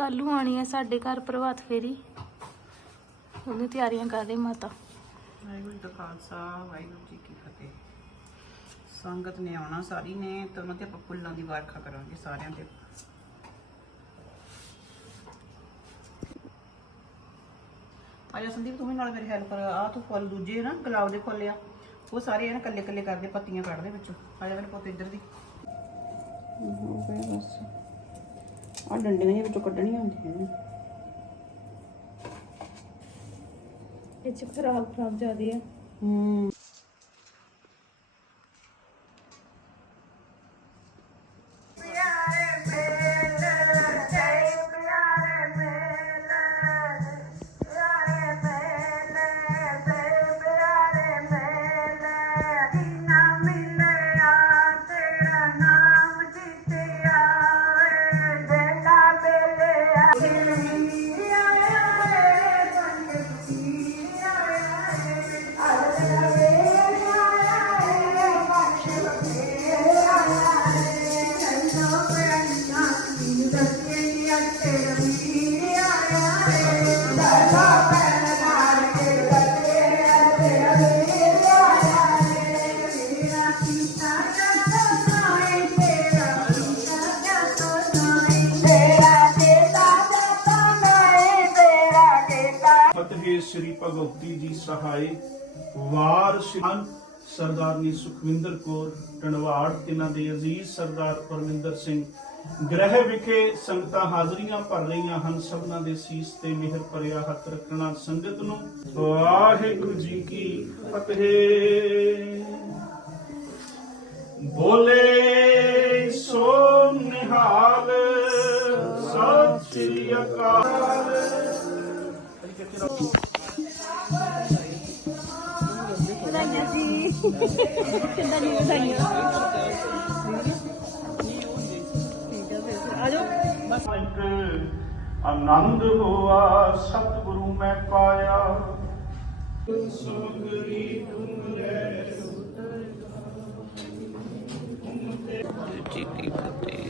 ਕੱਲੂ ਆਣੀ ਹੈ ਸਾਡੇ ਘਰ ਪ੍ਰਭਾਤ ਫੇਰੀ। ਉਹਨੂੰ ਤਿਆਰੀਆਂ ਕਰ ਰਹੀ ਮਾਤਾ। ਵਾਹਿਗੁਰੂ ਜੀ ਕਾ ਖਾਲਸਾ ਵਾਹਿਗੁਰੂ ਜੀ ਕੀ ਫਤਿਹ। ਸੰਗਤ ਨੇ ਆਉਣਾ ਸਾਰੀ ਨੇ ਤੇ ਉਹਨਾਂ ਤੇ ਆਪਾਂ ਫੁੱਲਾਂ ਦੀ ਵਾਰਖਾ ਕਰਾਂਗੇ ਸਾਰਿਆਂ ਤੇ। ਆਜਾ ਸੰਦੀਪ ਤੂੰ ਵੀ ਨਾਲ ਮੇਰੀ ਹੈਲਪ ਕਰ। ਆ ਤੂੰ ਫੁੱਲ ਦੂਜੇ ਨਾ ਗੁਲਾਬ ਦੇ ਫੁੱਲ ਆ। ਉਹ ਸਾਰੇ ਇਹਨਾਂ ਕੱਲੇ ਕੱਲੇ ਕਰਦੇ ਪੱਤੀਆਂ ਕੱਢਦੇ ਵਿੱਚੋਂ। ਆਜਾ ਮੇਰੇ ਪੁੱਤ ਇੱਧਰ ਦੀ। ਹੋ ਗਿਆ ਬਸ। ਆ ਡੰਡੀਆਂ ਜਿਹੇ ਵਿੱਚੋਂ ਕੱਢਣੀਆਂ ਹੁੰਦੀਆਂ ਨੇ। ਇਹ ਚ ਖਰਾਬ ਖਰਾਬ ਜ਼ਿਆਦੀ ਹੈ ਹੂੰ। ਸ੍ਰੀ ਭਗਵਤੀ ਜੀ ਸਹਾਇ ਵਾਰ ਸ਼ਾਨ ਸਰਦਾਰਨੀ ਸੁਖਵਿੰਦਰ ਕੌਰ ਟਣਵਾੜ ਤਿਨਾਂ ਦੇ ਅਜ਼ੀਜ਼ ਸਰਦਾਰ ਪਰਮਿੰਦਰ ਸਿੰਘ ਗ੍ਰਹਿ ਵਿਖੇ ਸੰਗਤਾਂ ਹਾਜ਼ਰੀਆਂ ਭਰ ਰਹੀਆਂ ਹਨ, ਸਭਨਾਂ ਦੇ ਸੀਸ ਤੇ ਮਿਹਰ ਭਰਿਆ ਹੱਥ ਰੱਖਣਾ ਸੰਗਤ ਨੂੰ। ਵਾਹਿਗੁਰੂ ਜੀ ਕੀ ਫਤਿਹ। ਬੋਲੇ ਸੋ ਨਿਹਾਲ, ਸਤਿ ਸ੍ਰੀ ਅਕਾਲ। ਧੰਨਵਾਦ ਜੀ ਕਿੰਨਾ ਨਹੀਂ ਵਧਾਈਆਂ ਠੀਕ ਆ ਫਿਰ ਆਜੋ ਬਸ ਇੱਕ ਆਨੰਦ ਹੋਆ, ਸਤਿਗੁਰੂ ਮੈਂ ਪਾਇਆ। ਸੁਗਰੀ ਤੁਮ ਲੈ ਜੀ ਦੀ ਫਤਿਹ।